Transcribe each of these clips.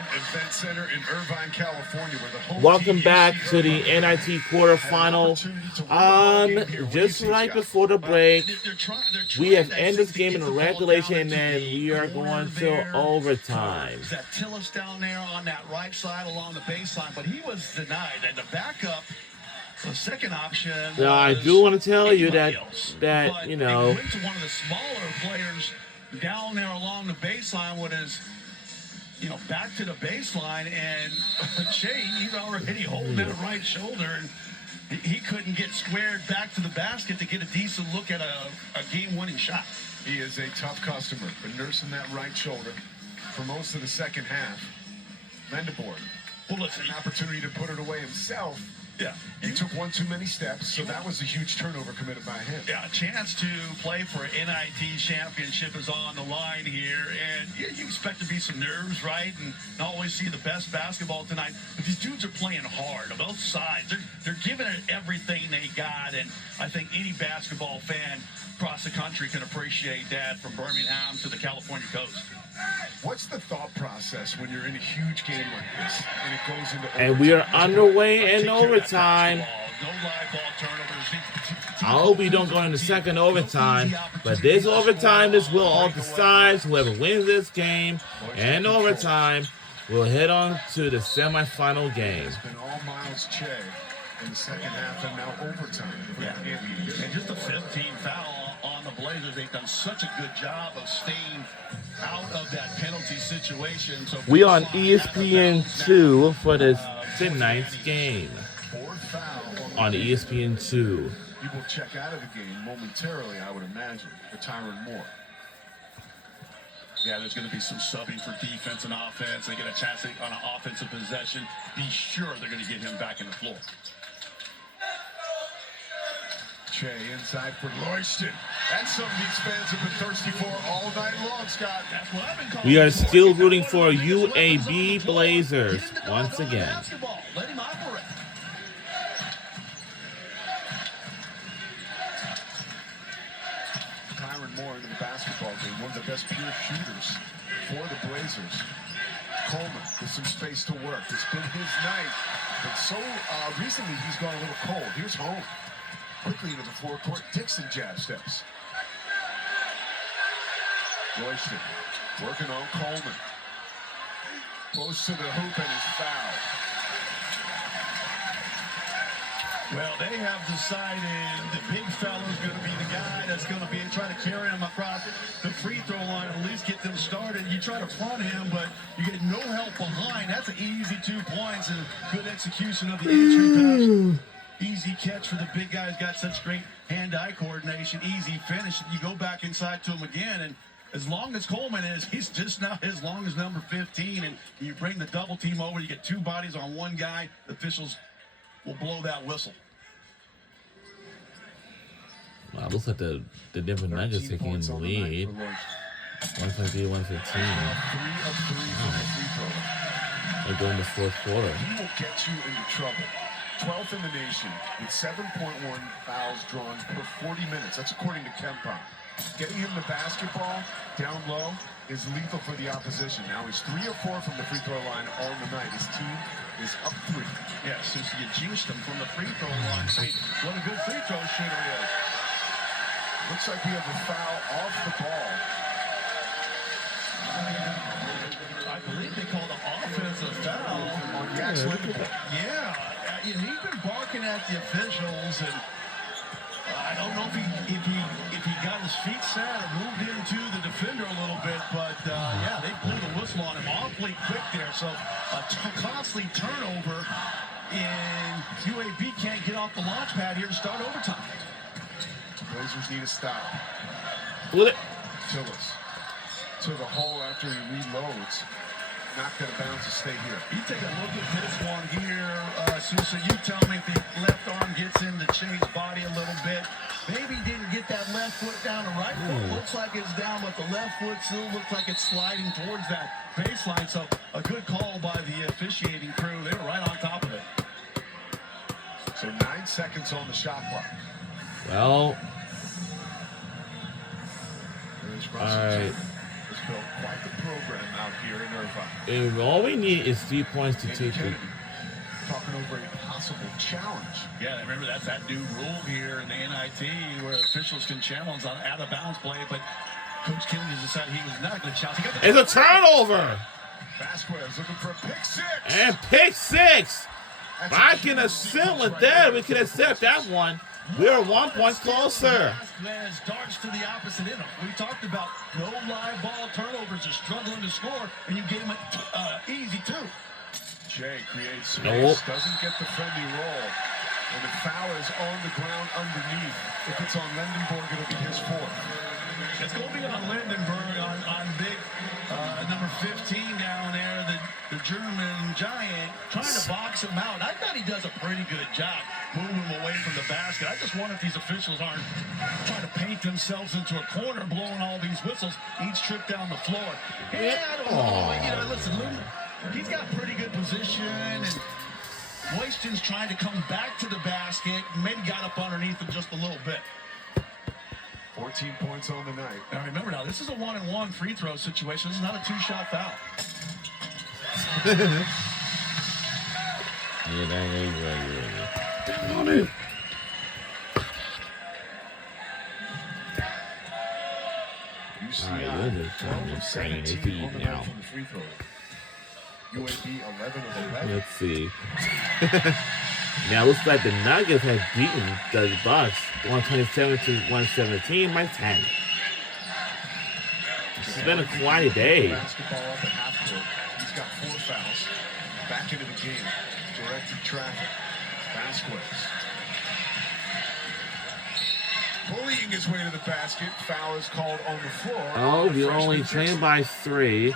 Event Center in Irvine, California, where the home Welcome team, back UC to the Irvine, NIT quarterfinal. Just right before the break, we have ended this game in regulation, and then we are going to overtime. That Tillis down there on that right side along the baseline, but he was denied. And the backup, the second option. Now, I do want to tell you that you know, went to one of the smaller players down there along the baseline with his, back to the baseline, and Che, he's already holding it right shoulder, and he couldn't get squared back to the basket to get a decent look at a game-winning shot. He is a tough customer, but nursing that right shoulder for most of the second half. Vanderborg, Well, listen, an opportunity to put it away himself. yeah. He took one too many steps, so that was a huge turnover committed by him. Yeah, a chance to play for an NIT championship is on the line here, and you expect to be some nerves, right? And not always see the best basketball tonight, but these dudes are playing hard on both sides. They're giving it everything they got, and I think any basketball fan across the country can appreciate that, from Birmingham to the California coast. What's the thought process when you're in a huge game like this and it goes into and we are overtime? underway in overtime. No live ball turnovers. I hope we don't go into second overtime, but this overtime, this will all decide. Whoever wins this game and overtime will head on to the semifinal game. It's been all Miles Che in the second half and now overtime. Yeah, and just a 15 foul on the Blazers. They've done such a good job of staying out of that penalty situation. So We on ESPN2 for this tonight's game Fourth foul on ESPN2. He will check out of the game momentarily, I would imagine, for Tyron Moore. Yeah, there's going to be some subbing for defense and offense. They get a chance on an offensive possession. Be sure they're going to get him back in the floor. Che inside for Royston. That's something these fans have been thirsty for all night long, Scott. That's what I've been calling. We are still rooting for UAB Blazers once again. Let him operate. Tyron Moore into the basketball game, one of the best pure shooters for the Blazers. Coleman with some space to work. It's been his night, but so recently he's gone a little cold. Here's home. Quickly into the forecourt, Dixon jab steps. Royston working on Coleman. Close to the hoop and is fouled. Well, they have decided the big fella's going to be the guy that's going to be trying to carry him across the free throw line, at least get them started. You try to front him, but you get no help behind. That's an easy 2 points and good execution of the entry pass. Easy catch for the big guy who's got such great hand-eye coordination. Easy finish. You go back inside to him again, and as long as Coleman is, he's just not as long as number 15, and you bring the double team over, you get 2 bodies on one guy, the officials will blow that whistle. Wow, looks like the Denver Nuggets taking the lead. 150, 115. 3 of 3 from the free throw line. They're going to fourth quarter. He will get you into trouble. 12th in the nation with 7.1 fouls drawn per 40 minutes. That's according to KenPom. Getting him the basketball down low is lethal for the opposition. Now he's 3 of 4 from the free throw line all the night. His team is up 3. Yeah, since you juiced him from the free throw line. See what a good free throw shooter he is. Looks like we have a foul off the ball. I believe they called an offensive foul On Yax Vanderborg. Yeah, he's been barking at the officials, and I don't know if he got his feet set or moved into the defender a little bit, but yeah, they blew the whistle on him awfully quick there. So a costly turnover, and UAB can't get off the launch pad here to start overtime. Blazers need a stop. Will it? Tillis to the hole after he reloads. Not going to bounce to stay here. You take a look at this one here, Sousa. You tell me if the left arm gets into Che's body a little bit. Maybe he didn't get that left foot down. The right foot looks like it's down, but the left foot still looks like it's sliding towards that baseline. So a good call by the officiating crew. They were right on top of it. So 9 seconds on the shot clock. Well, There's all right. There's built quite the program out here in Irvine. And all we need is 3 points to Andy take Kennedy it. talking over a possible challenge. Yeah, remember that's that new rule here in the NIT where officials can challenge on out-of-bounds play, but Coach Kennedy decided he was not going to challenge. He got the It's a turnover! Vasquez looking for a pick six. And pick 6! That's I a can huge assume defense with right that, there. we can accept that one. We're 1 point closer. Vasquez darts to the opposite end. We talked about no live ball turnovers are struggling to score, and you gave him easy too. Jay creates space, Nope. doesn't get the friendly roll, and the foul is on the ground underneath. If it's on Lendenborg, it'll be his fourth. It's going to be on Lindenberg on big number 15 down there, the German giant, trying to box him out. I thought he does a pretty good job moving him away from the basket. I just wonder if these officials aren't trying to paint themselves into a corner, blowing all these whistles each trip down the floor. Yeah, I don't know. You know, listen, he's got pretty good position, and Royston's trying to come back to the basket, maybe got up underneath him just a little bit. 14 points on the night. Now remember, this is a 1-and-1 free throw situation. This is not a 2-shot foul. On it. UC All right, Irvine, we're just 12 of saying it's 17 easy on the now. night from the free throw. UAB 11 of 11. Let's see. Now, looks like the Nuggets have beaten the Bucks 127 to 117 by 10. This has been quite a day. Basketball up at half court. He's got 4 fouls. Back into the game. Directed traffic. Vasquez. Bullying his way to the basket. Foul is called on the floor. Oh, we Freshman only Dixon. trained by 3.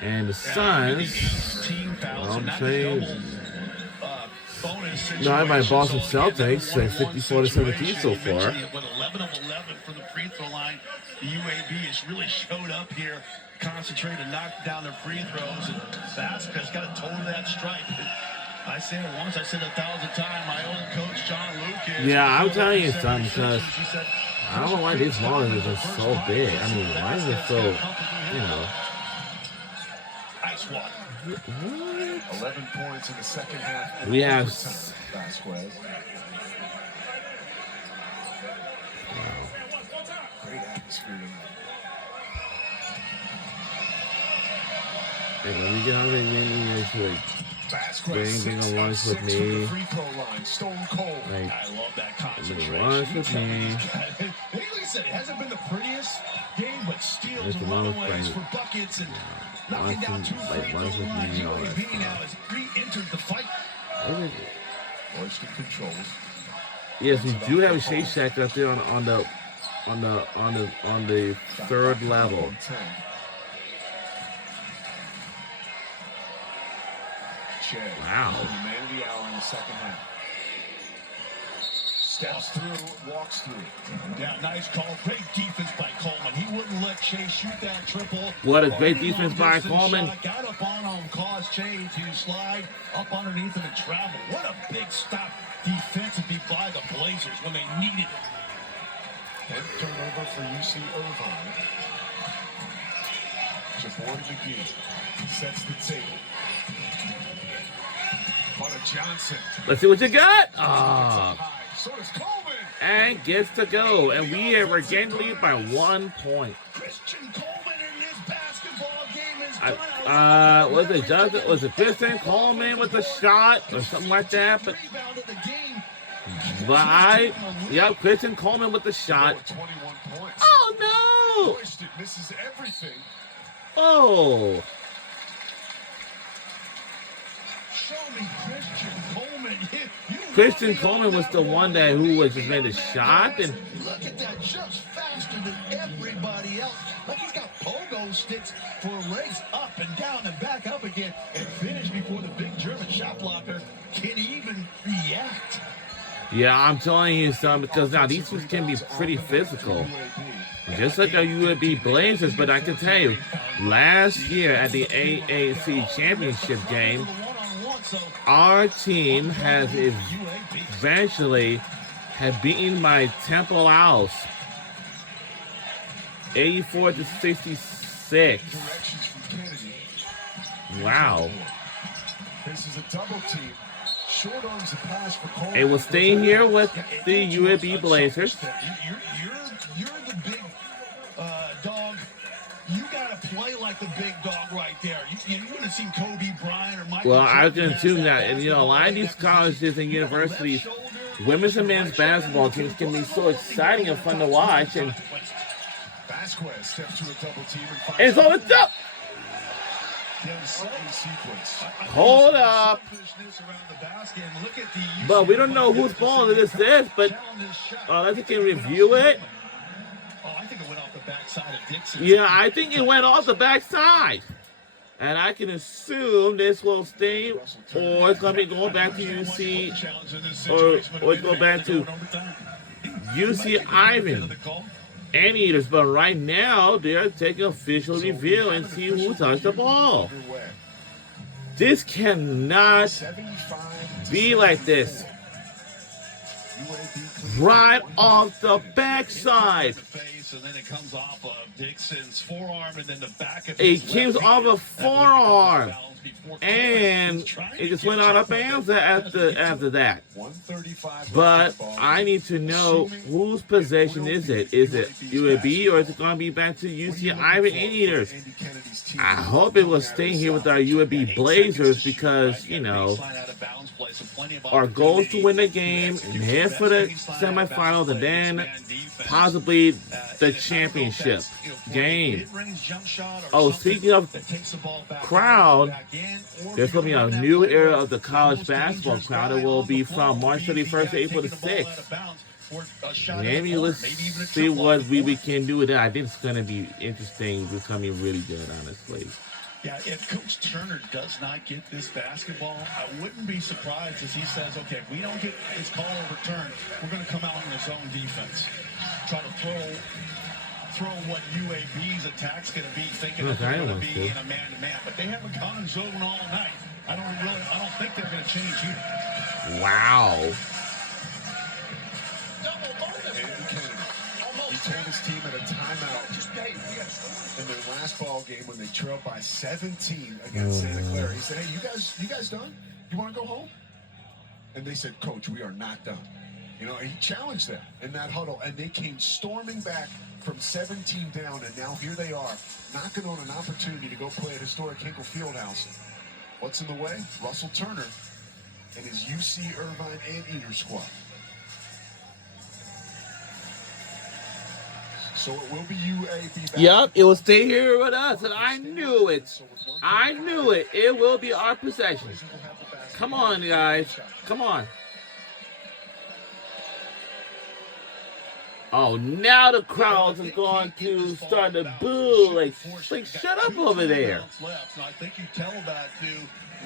And the Suns, Team fouls, I'm and not saying, double, bonus no, by situation. Boston So, again, Celtics, that 54 to 17 so situation, you far. mentioned it, but 11 of 11 from the free throw line. The UAB has really showed up here, concentrated, knocked down their free throws, and Vasquez got a toe to that stripe. I said it once, I said 1,000 times. My old coach, John Lucas. Yeah, I'm telling you something, because He said, I don't know why these monitors are so big. I mean, why is it so, you know. Ice water. What? 11 points in the second half. We have overtime. Vasquez. Great atmosphere tonight. Hey, let me get on the Vasquez Bang, bang, 6 on of lunch 6 with from me. the free throw line. Stone cold. Like, I love that concentration. lunch with me. Like I said, it hasn't been the prettiest game, but steals, Mr. Mama's runaways friend. for buckets, and knocking down Lunch 2 and- free like throw lunch with lines. me and all that UAB stuff. now has re-entered the fight. what is it? Royston controls. Yes, we do have a Shake Shack up there on the third level. 10. Jay, Wow. the man of the hour in the second half. Steps through, walks through. Yeah, nice call. Great defense by Coleman. He wouldn't let Chase shoot that triple. What a great Any defense by long-distance Coleman. shot, got up on him, caused Chase to slide up underneath him and travel. What a big stop defensively by the Blazers when they needed it. And turnover for UC Irvine. Jabor McGee sets the table. Hunter Johnson. Let's see what you got. Ah, High. So does Coleman. and gets to go, and we're getting lead by 1 point. Christian Coleman in this basketball game is Was it Jonathan? Was it Kristen Coleman with a shot or something like that? But Kristen Coleman with the shot. 21 points. Oh no! Royston misses everything. Oh, Show me Christian Coleman. Christian Coleman was the one who was just made a shot, and Look at that, just faster than everybody else. Like he's got pogo sticks for legs up and down and back up again and finish before the big German shot blocker can even react. yeah, I'm telling you something, because now these two can be pretty physical, just like the UAB Blazers. But I can tell you, last year at the AAC championship game, our team has eventually have beaten my Temple Owls 84 to 6. Directions from Kennedy. Wow. This is a double team. Short arms the pass for Cole. It will stay here with the UAB Blazers. You're the big dog. You got to play like the big dog right there. You would have seen Kobe Bryant or Michael. Well, I was Jordan going to assume that, and a lot of these colleges and universities, women's and men's basketball teams can be so exciting and fun to watch. And Vasquez steps to a double team and finds it's on the top. Hold up. But we don't know whose ball this is, but let's can review it. I think it went off the backside of Dixon. Yeah, I think it went off the backside. And I can assume this will stay, or it's going to be going back to UC, or it's going back to UC Irvine. Anteaters, but right now they're taking official review and see who touched the ball. This cannot be like this. Right off the backside. And then it comes off of Dixon's forearm, and then the back of it comes off a forearm, and it just went out of bounds after that. But I need to know whose possession is it? Is it UAB or is it going to be back to UC Irvine Anteaters? I hope it will stay here with our UAB Blazers because, our goal is to win the game and head for the semifinals and then possibly the championship game. Oh, speaking of crowd, there's going to be a new era of the college basketball crowd. It will be from March 31st to April the 6th. Maybe let's see what we can do with it. I think it's going to be interesting. It's going to be really good, honestly. Yeah, if Coach Turner does not get this basketball, I wouldn't be surprised if he says, okay, if we don't get this call overturned, we're going to come out in the zone defense. Try to throw what UAB's attack's going to be, thinking that they're going to be in a man-to-man. But they haven't gone zone all night. I don't think they're going to change either. Wow. He told his team at a timeout in their last ball game when they trailed by 17 against Santa Clara. He said, hey, you guys done? You want to go home? And they said, Coach, we are not done. He challenged them in that huddle, and they came storming back from 17 down, and now here they are, knocking on an opportunity to go play at historic Hinkle Fieldhouse. What's in the way? Russell Turner and his UC Irvine Anteater squad. So it will be UAB. Yep, it will stay here with us, and I knew it. I knew it. It will be our possession. Come on, guys. Come on. Oh, now the crowd is going to start to boo. Like shut up over there.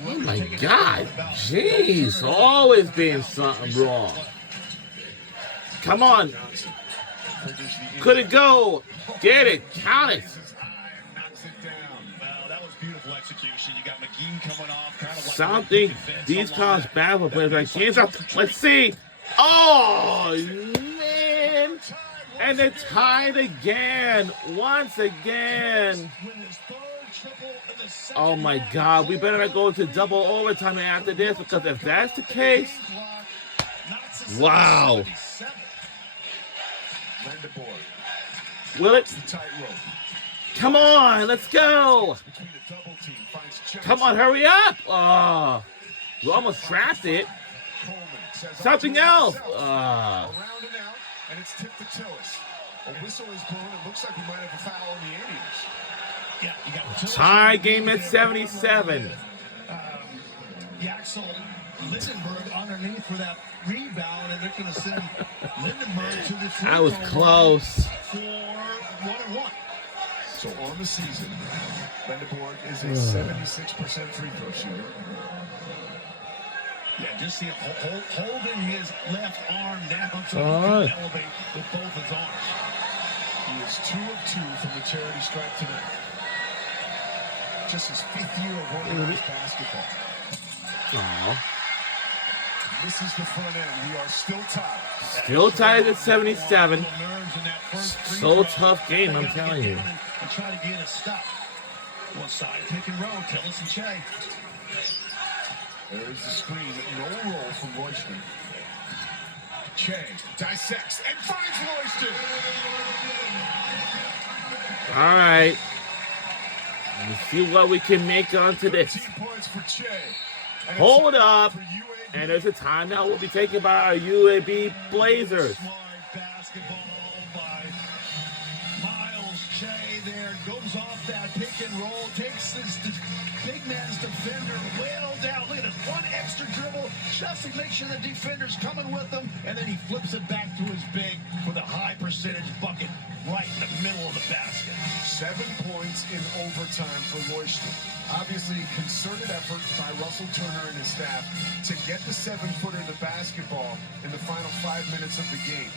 Oh, my God. Jeez, always being something wrong. Come on. Could it go? Get it. Count it. Something. These college basketball players are games up. Let's see. Oh, man. And they're tied again. Once again. Oh, my God. We better not go to double overtime after this, because if that's the case, wow. Will it? Come on, let's go. Come on, hurry up. Oh, we almost trapped it. Something else. And it's tipped to Tillis. A whistle is blown. It looks like we might have a foul on the Anteaters. Tie game at 77. Yaxel Lindenberg underneath for that rebound, and they're going to send Lindenberg to the free I was close. For 1-1. So on the season, Lindenberg is a 76% free throw shooter. Yeah, just see him holding his left arm down so he can elevate with both his arms. He is 2 of 2 from the charity stripe tonight. Just his 5th year of organized basketball. Aww. This is the front end. We are still tied. Still tied at 77. So tough game, I'm telling you. and try to get a stop. One side, pick and roll, Tillis and Che. There's the screen. No roll from Royston. Che dissects and finds Royston. All right. Let's see what we can make onto this. 13 points for Che. And Hold it's up. for UAB. And there's a timeout will be taken by our UAB Blazers. Smart basketball by Miles. Che there goes off that pick and roll, takes this big man's defender well down. Look at it, one extra dribble just to make sure the defender's coming with him, and then he flips it back to his big with a high percentage bucket right in the middle of the basket. 7 points in overtime for Royston. Obviously, concerted effort by Russell Turner and his staff to get the 7-footer to basketball in the final 5 minutes of the game.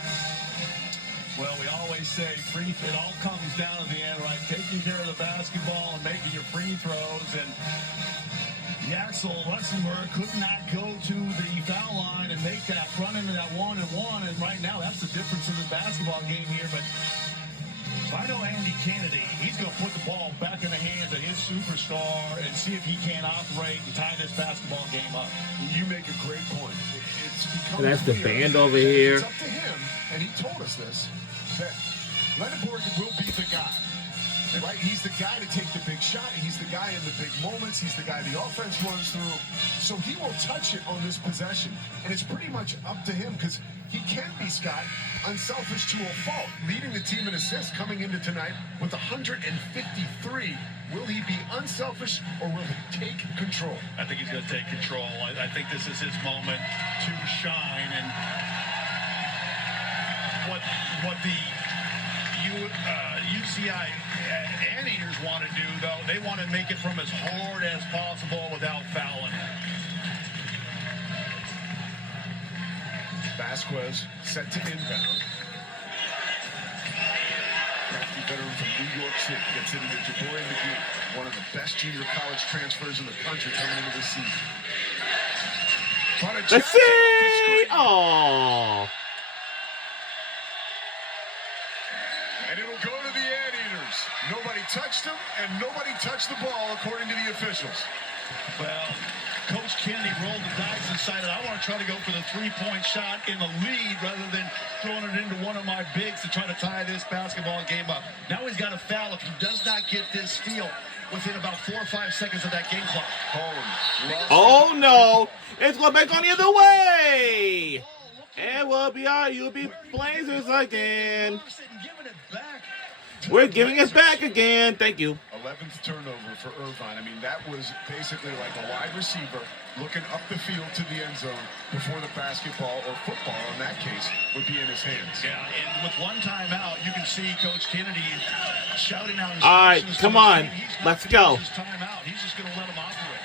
Well, we always say it all comes down to the end, right? Taking care of the basketball and making your free throws. And Yaxel Luxembourg could not go to the foul line and make that front end of that 1-and-1. And right now, that's the difference in the basketball game here. But if I know Andy Kennedy, he's going to put the ball back in the hands of his superstar and see if he can operate and tie this basketball game up. You make a great point. It's become That's the clear band over that here. It's up to him, and he told us this, that Lenneborg will be the guy. Right? He's the guy to take the big shot. He's the guy in the big moments. He's the guy the offense runs through. So he will touch it on this possession. And it's pretty much up to him because he can be, Scott, unselfish to a fault, leading the team in assists coming into tonight with 153. Will he be unselfish or will he take control? I think he's going to take control. I think this is his moment to shine. And what the UCI Anteaters want to do, though, they want to make it from as hard as possible without fouling. Vasquez set to inbound. Crafty veteran from New York City gets it into Jabari McGee, one of the best junior college transfers in the country coming into this season. Let's see! Oh. And it'll go to the Anteaters. Nobody touched him, and nobody touched the ball, according to the officials. Well, Coach Kennedy rolled the dice and decided I want to try to go for the three-point shot in the lead rather than throwing it into one of my bigs to try to tie this basketball game up. Now he's got a foul if he does not get this steal within about 4 or 5 seconds of that game clock. Oh no! It's going back on the other way! And we'll be our UB Blazers again. We're giving it back again. Thank you. 11th turnover for Irvine. I mean, that was basically like a wide receiver looking up the field to the end zone before the basketball or football, in that case, would be in his hands. Yeah, and with one timeout, you can see Coach Kennedy shouting out. All right, come on. Let's go. He's just going to let him operate.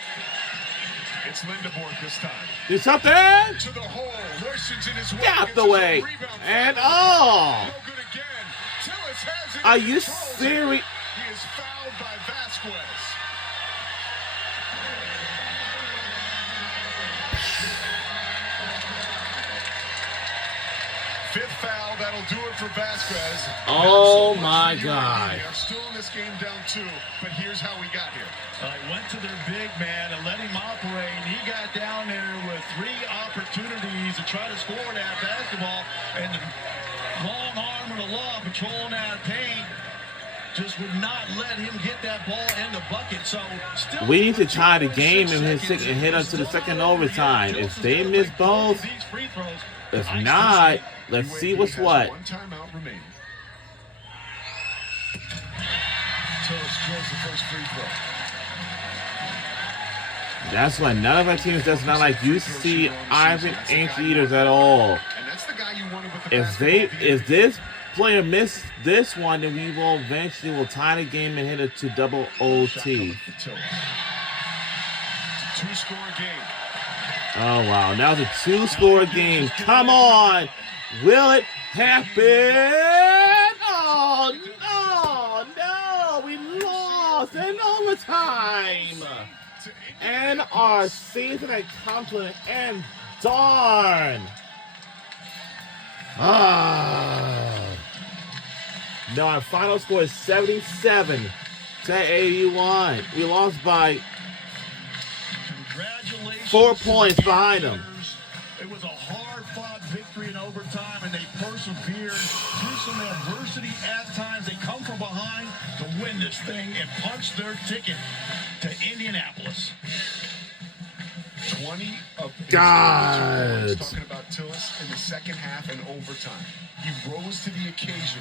It's Lindeborg this time. Do something. To the hole. Royston's in his way. Get out the way. And oh. No good again. Tillis has it. Are you serious? He is fouled by Vasquez. Fifth foul, that'll do it for Vasquez. Oh my God. They're still in this game down 2, but here's how we got here. Went to their big man and let him operate. He got down there with 3 opportunities to try to score that basketball, and the long arm of the law patrolling that paint just would not let him get that ball in the bucket. So still, we need to tie the game and hit us to the second overtime. If they miss both, if not, let's see what's what. One timeout remaining. Tillis drills the first free throw. That's why none of our teams does not like UC Irvine Anteaters at all. And that's the guy you wanted with the If this player missed this one, then we will eventually tie the game and hit it to double OT. It's a 2-score game. Oh wow, now it's a 2-score game. Come on, will it happen? Oh no, we lost in overtime. And our season had come to an end. Darn. No, our final score is 77-81. We lost by Congratulations. 4 points behind them. It was a hard-fought victory in overtime, and they persevered through some adversity at times. They come from behind to win this thing and punch their ticket to Indianapolis. 20 of his God. talking about Tillis in the second half and overtime. He rose to the occasion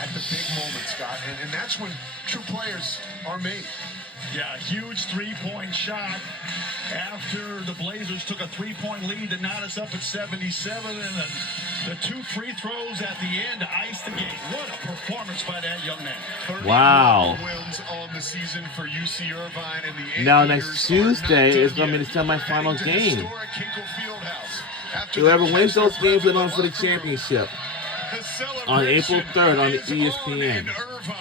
at the big moment, Scott, and that's when true players are made. Yeah, huge three-point shot after the Blazers took a three-point lead to knot us up at 77, and the 2 free throws at the end to ice the game. What a performance by that young man. Wow. 31 wins on the season for UC Irvine, and the Now, Aviators next are not Tuesday done is going to be yet. the semifinal Heading to game. historic Hinkle Fieldhouse after Whoever they wins catch those their games breath will in go for the locker room. championship The on April celebration 3rd on is ESPN. on in Irvine.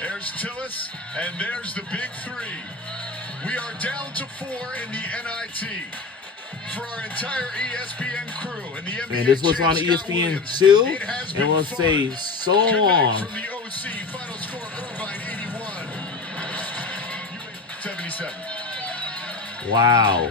There's Tillis, and there's the big 3. We are down to 4 in the NIT. For our entire ESPN crew and the NBA And this was on champ, Scott ESPN Williams, 2, it has and been we'll fun. say so Good night long. from the OC. Final score, Irvine 81. 77. Wow.